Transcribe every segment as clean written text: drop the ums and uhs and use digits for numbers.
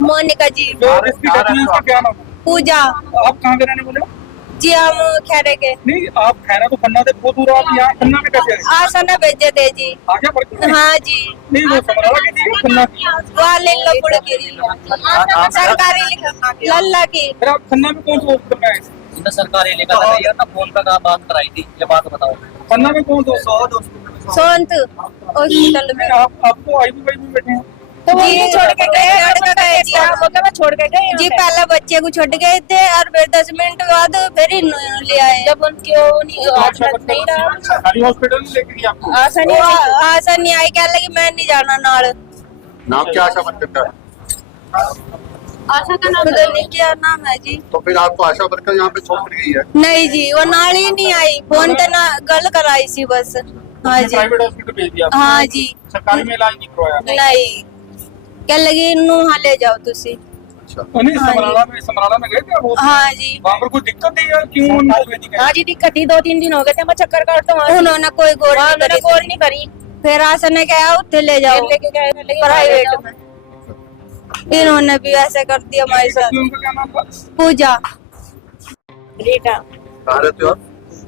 मोनिका जी। जो जिसकी डेथ हुई उसका क्या नाम है? पूजा। आप कहाँ के रहने वाले हो? जी हम खैरे के। नहीं, आप खैरा तो खन्ना से बहुत दूर, आप यहाँ खन्ना में कैसे आए? आसना भेजे थे जी। आगे बढ़ के? हाँ जी। नहीं, वो समराला की थी या खन्ना की? वाले लपुड़ की सरकारी लल्ला की। फिर आप खन्ना में कौन से हॉस्पिटल में आए? इनने सरकारी लेकर लगाई है ना, फोन पे कहा बात कराई थी, ये बात बताओ। खन्ना में कौन से सोनत हॉस्पिटल में। आपको आई भी बैठे हैं? तो वो ये छोड़ के गए जी। मैं छोड़ के गए जी पहले बच्चे को छोड़ गए थे और फिर 10 मिनट बाद फिर ले आए। जब उनकी नहीं रहा सरकारी हॉस्पिटल में लेके गए आपको? आशा नहीं आई, कह लगी मैं नहीं जाना नाल। नाम क्या आशा वर्कर का? आशा का नाम पता नहीं क्या नाम है जी। तो फिर आपको आशा वर्कर यहाँ पे छोड़ गई है? नहीं जी, वो नाल ही नहीं आई, फोन पे ना गल कराई सी बस। हाँ जी। प्राइवेट हॉस्पिटल भेज दिया आपको? हाँ जी। सरकारी में इलाज नहीं करवाया? नहीं, कह लगी नू हाँ ले जाओ तुसी। अच्छा, नहीं, समराला में गए थे आप? हाँ जी। वहाँ पर कोई दिक्कत थी या क्यों उनको भेजी गई? हाँ जी दिक्कत थी, 2-3 दिन हो गए थे मैं चक्कर काटता हूँ। उन्होंने कोई गौर नहीं करी। फिर आशा ने कहा उत्ते ले जाओ लेके गए प्राइवेट में। इन्होंने भी ऐसे कर दिया हमारे साथ। उनका क्या नाम था? पूजा। रीटा कहाँ रहते हो आप?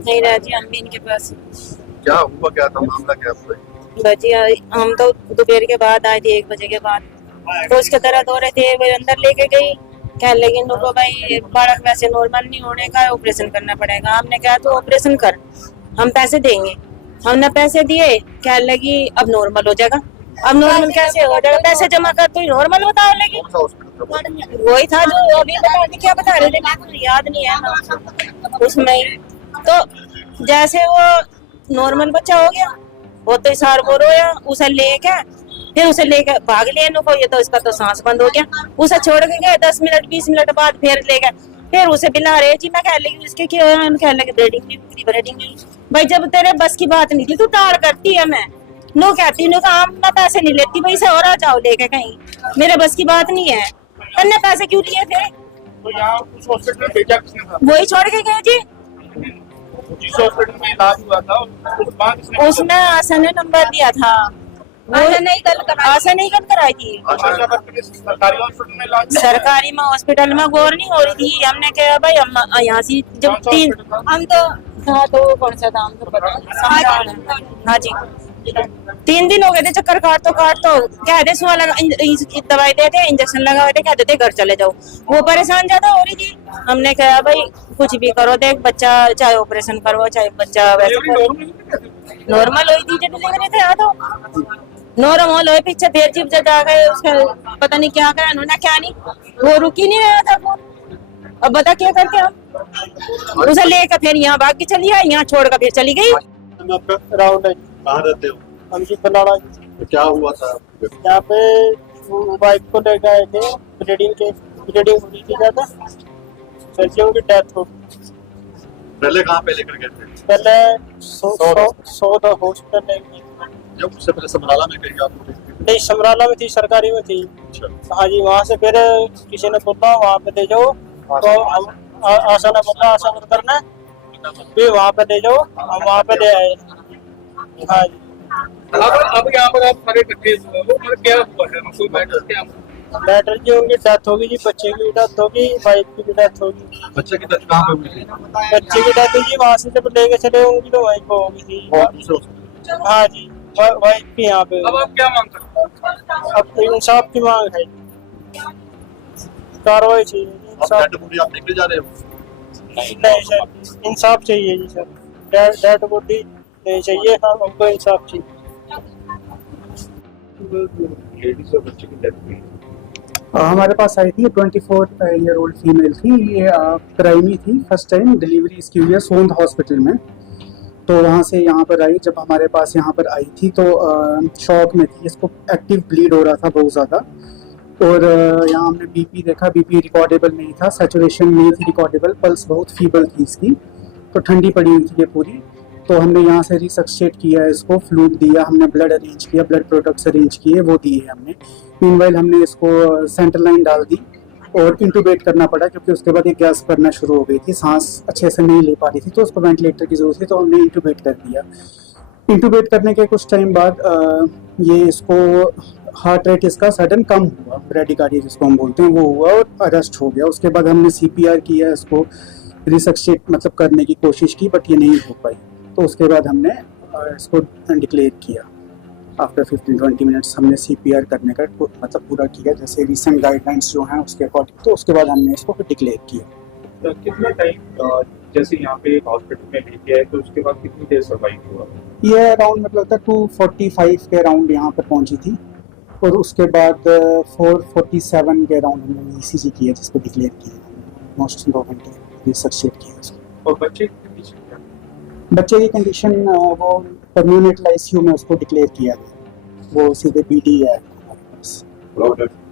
नहीं रहा जी, हम भी इनके पास। क्या हुआ, क्या था मामला, क्या हुआ? बचिया हम तो दोपहर के बाद आए थे, 1 बजे के बाद। तो उसके दर्द हो रहे थे, वो अंदर लेके गई। कह लगी उनको भाई बालक वैसे नॉर्मल नहीं होने का, ऑपरेशन करना पड़ेगा। हमने कहा तो ऑपरेशन कर, हम पैसे देंगे। हमने पैसे दिए, कह लगी अब नॉर्मल हो जाएगा। अब नॉर्मल कैसे हो जाएगा, पैसे जमा कर तो नॉर्मल बता लगी। कौन सा हॉस्पिटल था? वही था जो अभी बता दी, क्या बता रहे थे मैं याद नहीं है ना उसमें ही। तो जैसे वो नॉर्मल बच्चा हो गया, वो तो इशार वो रोया, उसे लेके फिर उसे लेके भाग लिया इनको, ये तो इसका तो सांस बंद हो गया। उसे छोड़ के गए, 10 मिनट 20 मिनट बाद फिर ले गए, फिर उसे बिला रहे जी। मैं कह लगी इसके क्या कह लगे ब्रीडिंग नहीं हुई, ब्रीडिंग नहीं। भाई जब तेरे बस की बात नहीं थी तू टाल करती है, मैं नो कहती नो का मैं पैसे नहीं लेती भाई से, और आ जाओ लेके कहीं, मेरे बस की बात नहीं है। तन्ने पैसे क्यों लिए थे? तो यहाँ उस हॉस्पिटल में भेजा किसने था? वही छोड़ के गए जी। जिस हॉस्पिटल में इलाज हुआ था उस बाद किसने? उसमें आशा ने नंबर दिया था, आशा नहीं गल कराई। आशा नहीं कर कराई थी। आशा वर्कर के सरकारी हॉस्पिटल में इलाज? सरकारी में हॉस्पिटल में गौर नहीं हो रही थी। हमने कहा भाई हम यहाँ से जब कौन सा 3 हॉस्पिटल था? हम तो हाँ तो कौन सा था हमको पता। हाँ जी 3 दिन हो गए थे चक्कर काट तो कह दे सुआ लगा दवाई देते, इंजेक्शन लगाए थे, कहते थे घर चले जाओ। वो परेशान ज्यादा हो रही थी। हमने कहा भाई कुछ भी करो, देख बच्चा चाहे ऑपरेशन करो चाहे बच्चा वैसे नॉर्मल हुई थी जब डिलीवरी थे। हाँ तो नॉर्मल हुए, पीछे फिर जीप जा गए, उसका पता नहीं क्या कहा उन्होंने क्या नहीं, वो रुक ही नहीं रहा था फोन। अब बता क्या करते हम, उसे लेकर फिर यहाँ भाग के चली आई, यहाँ छोड़ कर फिर चली गई। राउंड है। कहाँ रहते हो? हम जी बनाड़ा। तो क्या हुआ था? यहाँ पे वाइफ को ले गए थे, ब्रीडिंग हो रही थी ज्यादा, सर्जियों की डेथ हो गई। पहले कहाँ पे लेकर गए थे? पहले सौदा हॉस्पिटल ले गए थे। जब उससे पहले समराला में कहीं आपको? नहीं समराला में थी, सरकारी में थी। अच्छा, हाँ जी, वहाँ से फिर किसी ने बोला वहाँ पे ले जाओ, तो हम आशा ने बोला आशा वर्कर ने फिर वहाँ पे ले जाओ, हम वहाँ पे ले आए। हाँ जी। अब यहाँ पर आप सारे इकट्ठे हुए हो, मतलब क्या हुआ है? कोई मैटर क्या? मैटर जी उनकी डेथ होगी जी, बच्चे की डेथ होगी, वाइफ की भी डेथ होगी। बच्चे की डेथ कहाँ पे हुई थी? बच्चे की डेथ जी वहाँ से जब लेके चले होंगी तो वहीं को होगी थी। और दूसरे हॉस्पिटल? हाँ जी, वाइफ की यहाँ पे। अब आप क्या मांग सकते हो? अब इंसाफ की मांग है, कार्रवाई चाहिए जी, अब इंसाफ। डेड बॉडी आप लेकर जा रहे हो? नहीं सर, इंसाफ चाहिए जी सर, डेड बॉडी नहीं चाहिए, हाँ हमको इंसाफ चाहिए। लेडीज और बच्चे की डेथ हुई। हमारे पास आई थी 24 ईयर ओल्ड फीमेल थी। ये प्राइमी थी, फर्स्ट टाइम डिलीवरी इसकी हुई है सोंध हॉस्पिटल में। तो वहाँ से यहाँ पर आई, जब हमारे पास यहाँ पर आई थी तो शॉक में थी, इसको एक्टिव ब्लीड हो रहा था बहुत ज़्यादा। और यहाँ हमने बीपी देखा, बीपी रिकॉर्डेबल नहीं था, सैचुरेशन नहीं थी रिकॉर्डेबल, पल्स बहुत फीबल थी इसकी, तो ठंडी पड़ी हुई थी ये पूरी। तो हमने यहाँ से रिसक्सेट किया, इसको फ्लूइड दिया, हमने ब्लड अरेंज किया, ब्लड प्रोडक्ट्स अरेंज किए, वो दिए हमने। मीनवाइल हमने इसको सेंट्रल लाइन डाल दी और इंटूबेट करना पड़ा, क्योंकि उसके बाद ये गैस करना शुरू हो गई थी, सांस अच्छे से नहीं ले पा रही थी, तो उसको वेंटिलेटर की ज़रूरत थी, तो हमने इंटूबेट कर दिया। इंटूबेट करने के कुछ टाइम बाद ये इसको हार्ट रेट इसका सडन कम हुआ, ब्रेडिकार्डिया जिसको हम बोलते हैं वो हुआ और अरेस्ट हो गया। उसके बाद हमने CPR किया, इसको रिसक्सिएट मतलब करने की कोशिश की, बट ये नहीं हो पाई। तो उसके बाद हमने इसको डिक्लेयर किया। आफ्टर 15-20 मिनट्स हमने CPR करने का मतलब पूरा किया, जैसे रिसेंट गाइडलाइंस जो हैं उसके अकॉर्डिंग। तो उसके बाद हमने इसको डिक्लेयर किया। तो कितना टाइम जैसे यहाँ पे हॉस्पिटल में लेके आए तो उसके बाद कितनी देर सर्वाइव हुआ? ये अराउंड मतलब था 2:45 के अराउंड यहाँ पर पहुँची थी, और उसके बाद 4:47 के अराउंड हमने ECG किया, जिसको डिक्लेयर किया। मोस्ट 2 घंटे रिसर्चिएट किया उसको। और बच्चे की कंडीशन क्या? बच्चे की कंडीशन वो परमानेंट ICU में उसको डिक्लेयर किया गया। वो सीधे BD है हमारे पास।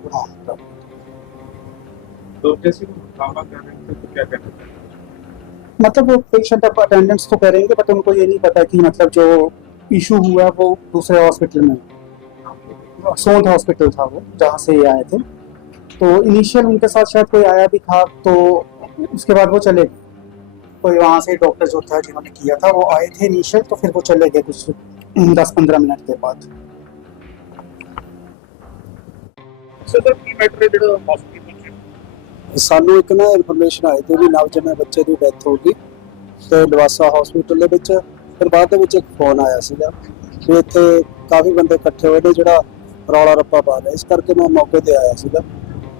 हाँ, तो जैसे ड्रामा कर रहे थे तो क्या करना चाहिए? मतलब वो पेशेंट अब अटेंडेंस तो करेंगे, बट उनको ये नहीं पता कि मतलब जो इशू हुआ वो दूसरे हॉस्पिटल में, सोंध हॉस्पिटल था वो जहाँ से ये आए थे। तो इनिशियल उनके साथ शायद कोई आया भी था, तो उसके बाद वो चले गए। कोई वहाँ से डॉक्टर जो था जिन्होंने किया था वो आए थे इनिशियल, तो फिर वो चले गए कुछ 10-15 मिनट के बाद। ਸਰ ਕੀ ਮੈਟਰ ਹੈ ਜਿਹੜਾ ਹਸਪੀਟਲ ਚ ਸਾਨੂੰ ਇੱਕ ਨਾ ਇਨਫੋਰਮੇਸ਼ਨ ਆਈ ਤੇ ਵੀ ਨਵਜੰਮੇ ਬੱਚੇ ਦੀ ਡੈਥ ਹੋ ਗਈ ਤੇ ਲਵਾਸਾ ਹਸਪੀਟਲ ਦੇ ਵਿੱਚ। ਫਿਰ ਬਾਅਦ ਦੇ ਵਿੱਚ ਇੱਕ ਫੋਨ ਆਇਆ ਸੀਗਾ ਵੀ ਇੱਥੇ ਕਾਫੀ ਬੰਦੇ ਇਕੱਠੇ ਹੋਏ ਨੇ ਜਿਹੜਾ ਰੌਲਾ ਰੱਪਾ ਪਾ ਰਿਹਾ। ਇਸ ਕਰਕੇ ਮੈਂ ਮੌਕੇ ਤੇ ਆਇਆ ਸੀਗਾ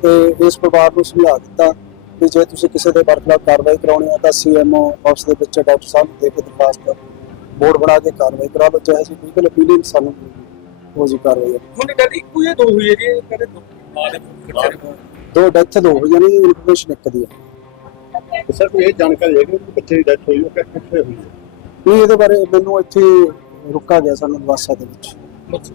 ਤੇ ਇਸ ਪਰਿਵਾਰ ਨੂੰ ਸਮਝਾ ਦਿੱਤਾ ਵੀ ਜੇ ਤੁਸੀਂ ਕਿਸੇ ਦੇ ਬਰਖਲਾਫ ਕਾਰਵਾਈ ਕਰਾਉਣੀ ਹੈ ਤਾਂ CMO ਆਫਿਸ ਦੇ ਵਿੱਚ ਡਾਕਟਰ ਸਾਹਿਬ ਨੂੰ ਦੇ ਕੇ ਦਰਖਾਸਤ ਬੋਰਡ ਬਣਾ ਕੇ ਕਾਰਵਾਈ ਕਰਾ ਲਓ, ਚਾਹੇ ਜੀ ਲੀਗਲ ਓਪੀਨੀਅਨ ਸਾਨੂੰ ਉਹ ਜੀ ਕਾਰਵਾਈ ਹੈ। ਹੁਣ ਕਹਿੰਦੇ ਇੱਕੋ ਹੀ ਦੋ ਹੋਈ ਹੈ ਜੀ, ਕਹਿੰਦੇ ਮਾਂ ਦੇ ਬੱਚੇ ਦੇ। ਦੋ ਡੈਥ ਦੋ ਹੋ ਜਾਣੀ, ਇਨਫੋਰਮੇਸ਼ਨ ਇੱਕ ਦੀ ਹੈ। तो सर ये जानकारी है कि बच्चे की डेथ हुई है कितने हुई है? ਨਹੀਂ ਇਹਦੇ ਬਾਰੇ ਮੈਨੂੰ ਇੱਥੇ ਰੁਕਾ ਗਿਆ ਸਾਨੂੰ ਲਵਾਸਾ ਦੇ ਵਿੱਚ। ਅੱਛਾ।